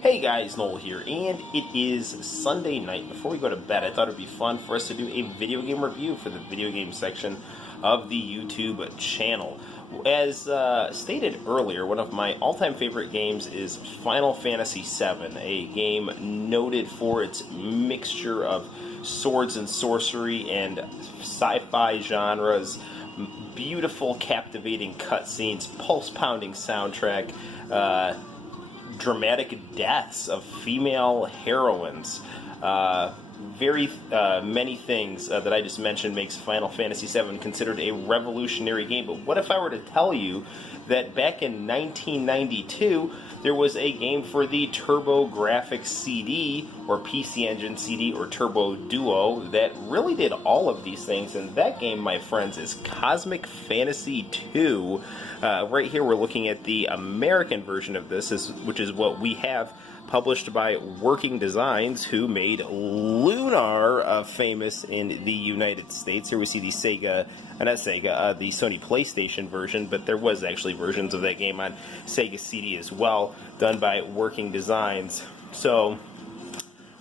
Hey guys, Noel here, and it is Sunday night. Before we go to bed, I thought it would be fun for us to do a video game review for the video game section of the YouTube channel. As stated earlier, one of my all-time favorite games is Final Fantasy VII, a game noted for its mixture of swords and sorcery and sci-fi genres, beautiful, captivating cutscenes, pulse-pounding soundtrack, dramatic deaths of female heroines. Very many things that I just mentioned makes Final Fantasy VII considered a revolutionary game. But what if I were to tell you that back in 1992, there was a game for the TurboGrafx CD, or PC Engine CD, or Turbo Duo, that really did all of these things. And that game, my friends, is Cosmic Fantasy II. Right here, we're looking at the American version of this, which is what we have, published by Working Designs, who made Lunar famous in the United States. Here we see the the Sony PlayStation version, but there was actually versions of that game on Sega CD as well, done by Working Designs. So,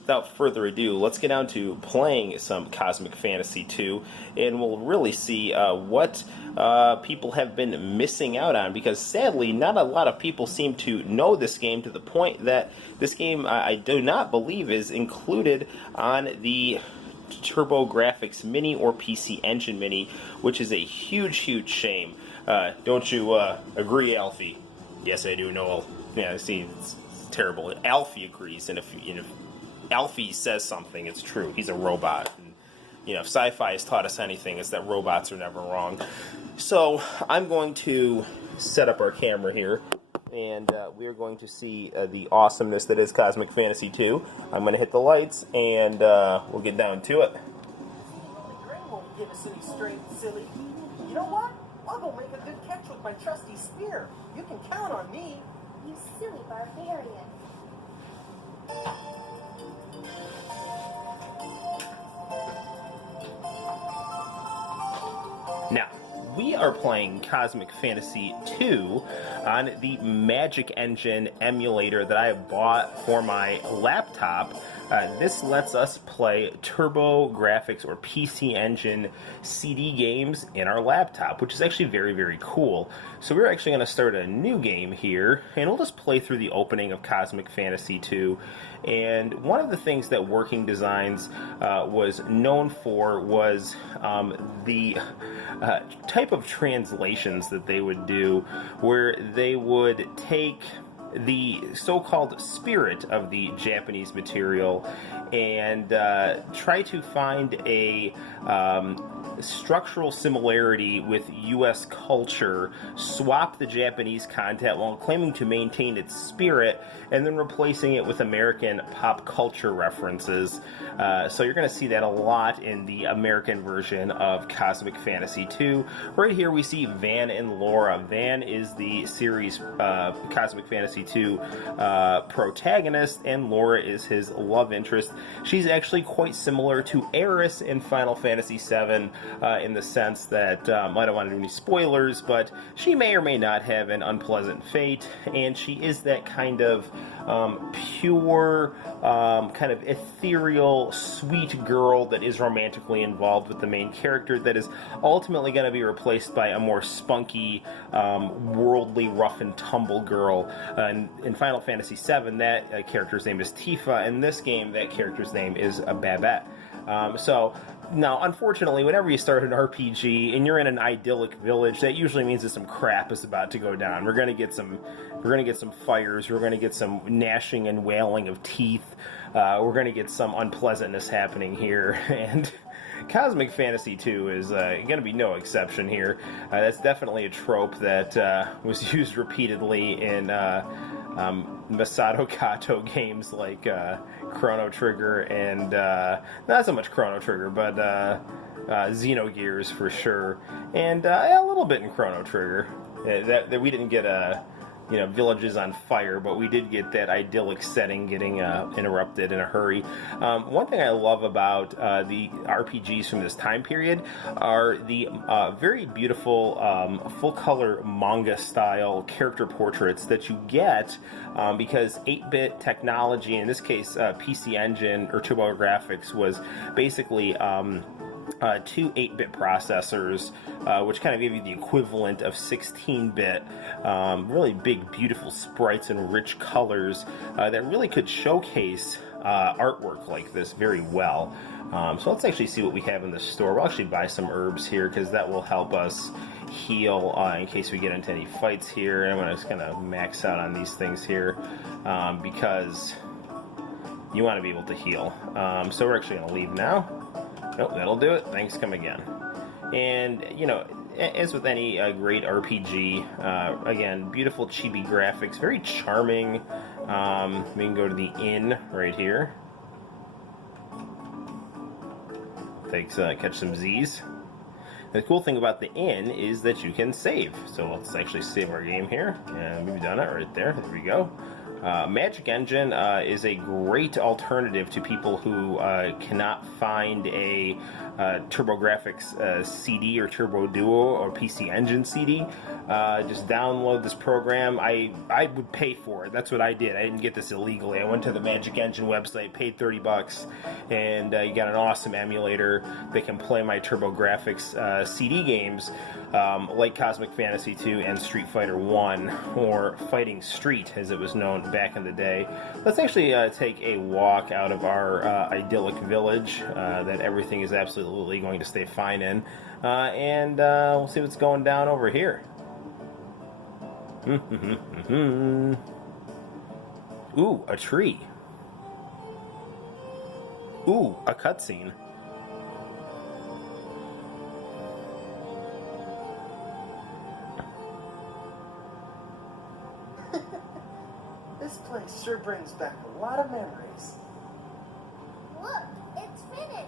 without further ado, let's get down to playing some Cosmic Fantasy II, and we'll really see what people have been missing out on, because sadly, not a lot of people seem to know this game, to the point that this game, I do not believe, is included on the TurboGrafx Mini or PC Engine Mini, which is a huge, huge shame. Don't you agree, Alfie? Yes, I do, Noel. Yeah, see, it's terrible. Alfie agrees, and if Alfie says something, it's true. He's a robot. And, if sci-fi has taught us anything, it's that robots are never wrong. So I'm going to set up our camera here, and we are going to see the awesomeness that is Cosmic Fantasy II. I'm going to hit the lights, and we'll get down to it. The grain won't give us any strength, silly. You know what? I'll go make a good catch with my trusty spear. You can count on me. You silly barbarian. Now, we are playing Cosmic Fantasy II on the Magic Engine emulator that I have bought for my laptop. This lets us play TurboGrafx or PC Engine CD games in our laptop, which is actually very, very cool. So we're actually going to start a new game here, and we'll just play through the opening of Cosmic Fantasy II. And one of the things that Working Designs was known for was the type of translations that they would do, where they would take the so-called spirit of the Japanese material and try to find a structural similarity with U.S. culture, swap the Japanese content while claiming to maintain its spirit, and then replacing it with American pop culture references. So you're going to see that a lot in the American version of Cosmic Fantasy II. Right here we see Van and Laura. Van is the series Cosmic Fantasy II protagonist, and Laura is his love interest. She's actually quite similar to Eris in Final Fantasy VII, in the sense that, I don't want to do any spoilers, but she may or may not have an unpleasant fate, and she is that kind of pure, kind of ethereal, sweet girl that is romantically involved with the main character, that is ultimately going to be replaced by a more spunky, worldly, rough and tumble girl. In Final Fantasy VII, that character's name is Tifa. In this game, that character's name is Babette. So, now, unfortunately, whenever you start an RPG and you're in an idyllic village, that usually means that some crap is about to go down. We're going to get some fires. We're going to get some gnashing and wailing of teeth. We're going to get some unpleasantness happening here, and Cosmic Fantasy II is going to be no exception here. That's definitely a trope that was used repeatedly in Masato Kato games like Chrono Trigger and not so much Chrono Trigger, but Xenogears for sure, and a little bit in Chrono Trigger. That we didn't get villages on fire, but we did get that idyllic setting getting interrupted in a hurry. One thing I love about the RPGs from this time period are the very beautiful full-color manga-style character portraits that you get because 8-bit technology, in this case PC Engine or TurboGrafx, was basically two 8-bit processors, which kind of gave you the equivalent of 16-bit, really big, beautiful sprites and rich colors that really could showcase artwork like this very well. So let's actually see what we have in the store. We'll actually buy some herbs here because that will help us heal in case we get into any fights here. And I'm going to just kind of max out on these things here because you want to be able to heal. So we're actually going to leave now. Nope, that'll do it. Thanks, come again. And, as with any great RPG, again, beautiful chibi graphics, very charming. We can go to the inn right here. Catch some Z's. The cool thing about the inn is that you can save. So let's actually save our game here. And we've done it right there. There we go. Magic Engine is a great alternative to people who cannot find a TurboGrafx CD or Turbo Duo or PC Engine CD. Just download this program. I would pay for it. That's what I did. I didn't get this illegally. I went to the Magic Engine website, paid $30, and you got an awesome emulator that can play my TurboGrafx CD games like Cosmic Fantasy 2 and Street Fighter 1, or Fighting Street as it was known back in the day. Let's actually take a walk out of our idyllic village that everything is absolutely going to stay fine in, and we'll see what's going down over here. Ooh, a tree. Ooh, a cutscene. This place sure brings back a lot of memories. Look, it's finished.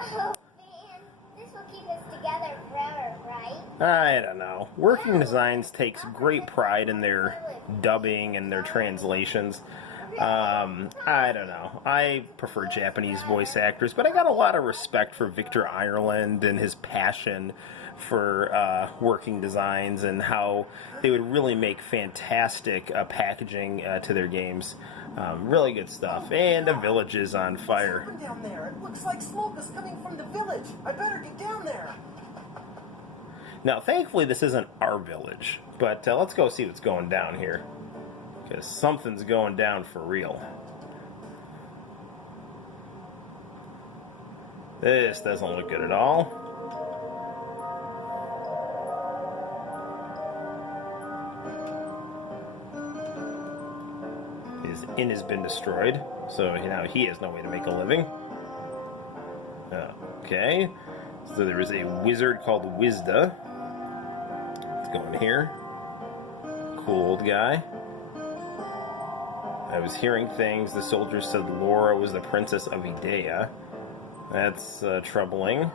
Oh, man. This will keep us together forever, right? I don't know. Working Designs takes great pride in their dubbing and their translations. I don't know. I prefer Japanese voice actors, but I got a lot of respect for Victor Ireland and his passion for Working Designs and how they would really make fantastic packaging to their games. Really good stuff. And the village is on fire. What's down there? It looks like smoke is coming from the village. I better get down there. Now, thankfully, this isn't our village, but let's go see what's going down here, because something's going down for real. This doesn't look good at all. His inn has been destroyed, so now he has no way to make a living. Okay, so there is a wizard called Wisda. Let's go in here. Cool old guy. I was hearing things. The soldiers said Laura was the princess of Idea. That's troubling.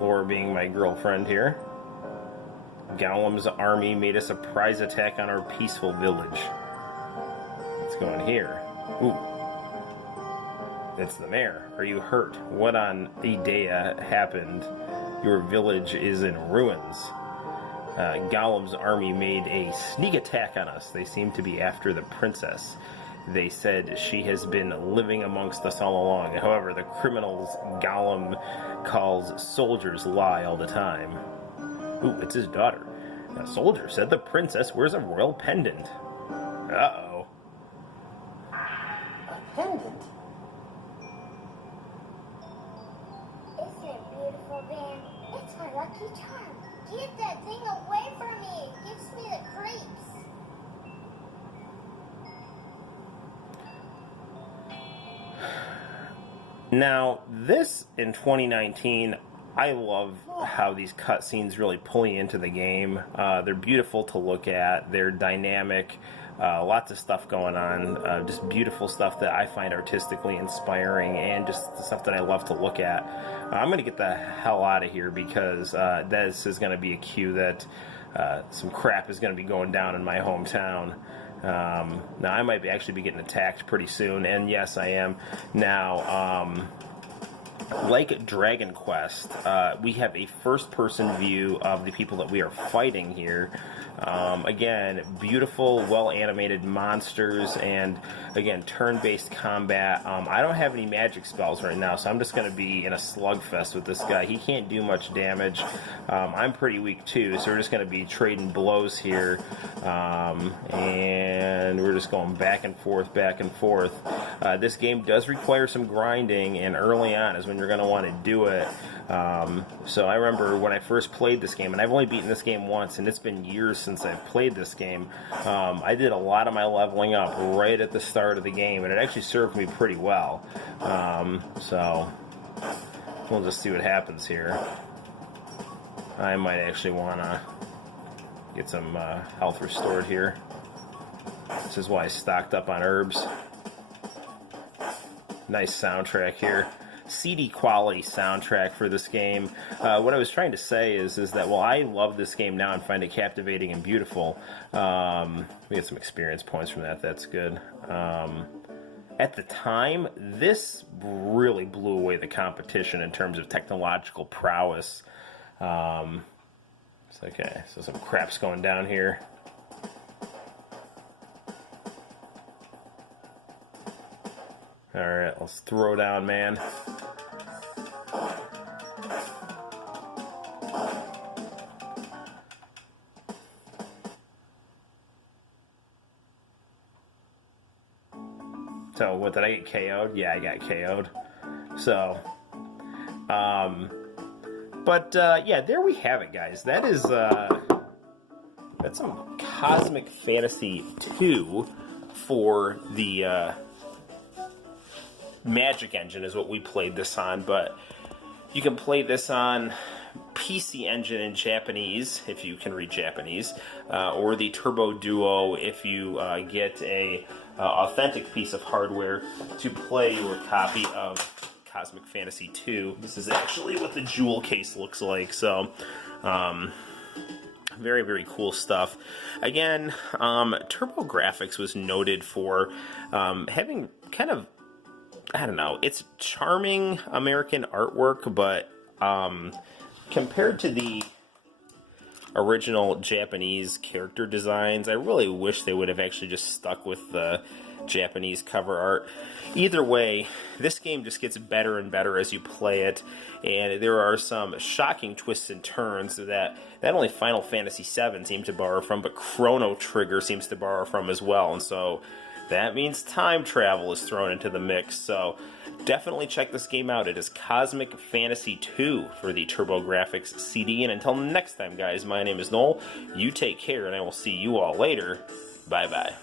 Laura being my girlfriend here. Gollum's army made a surprise attack on our peaceful village. Let's go in here. Ooh. It's the mayor. Are you hurt? What on Idea happened? Your village is in ruins. Gollum's army made a sneak attack on us. They seem to be after the princess. They said she has been living amongst us all along. However, the criminals Gollum calls soldiers lie all the time. Ooh, it's his daughter. A soldier said the princess wears a royal pendant. Uh-oh. A pendant? Isn't it beautiful, Van? It's my lucky charm. Get that thing away from me. It gives me the creeps. Now, this in 2019 I love how these cutscenes really pull you into the game. They're beautiful to look at. They're dynamic. Lots of stuff going on. Just beautiful stuff that I find artistically inspiring, and just the stuff that I love to look at. I'm going to get the hell out of here because this is going to be a cue that some crap is going to be going down in my hometown. Now, I might actually be getting attacked pretty soon, and yes, I am. Now, like Dragon Quest, we have a first-person view of the people that we are fighting here. Again, beautiful, well-animated monsters, and again, turn-based combat. I don't have any magic spells right now, so I'm just going to be in a slugfest with this guy. He can't do much damage. I'm pretty weak too, so we're just going to be trading blows here, and we're just going back and forth, back and forth. This game does require some grinding, and early on is when you're going to want to do it. So I remember when I first played this game, and I've only beaten this game once, and it's been years since I've played this game. I did a lot of my leveling up right at the start of the game, and it actually served me pretty well. So we'll just see what happens here. I might actually want to get some health restored here. This is why I stocked up on herbs. Nice soundtrack here. CD quality soundtrack for this game. What I was trying to say is that while I love this game now and find it captivating and beautiful, we get some experience points from that. That's good. At the time, this really blew away the competition in terms of technological prowess. It's okay. So some crap's going down here. Alright, let's throw down, man. So, what, did I get KO'd? Yeah, I got KO'd. So, yeah, there we have it, guys. That is, that's some Cosmic Fantasy 2 for the, Magic Engine is what we played this on, but you can play this on PC Engine in Japanese, if you can read Japanese, or the Turbo Duo if you get a authentic piece of hardware to play your copy of Cosmic Fantasy 2. This is actually what the jewel case looks like, so very, very cool stuff. Again, TurboGrafx was noted for having kind of, I don't know, it's charming American artwork, but compared to the original Japanese character designs, I really wish they would have actually just stuck with the Japanese cover art. Either way, this game just gets better and better as you play it, and there are some shocking twists and turns that not only Final Fantasy VII seems to borrow from, but Chrono Trigger seems to borrow from as well, and so that means time travel is thrown into the mix, so definitely check this game out. It is Cosmic Fantasy 2 for the TurboGrafx CD, and until next time, guys, my name is Noel. You take care, and I will see you all later. Bye-bye.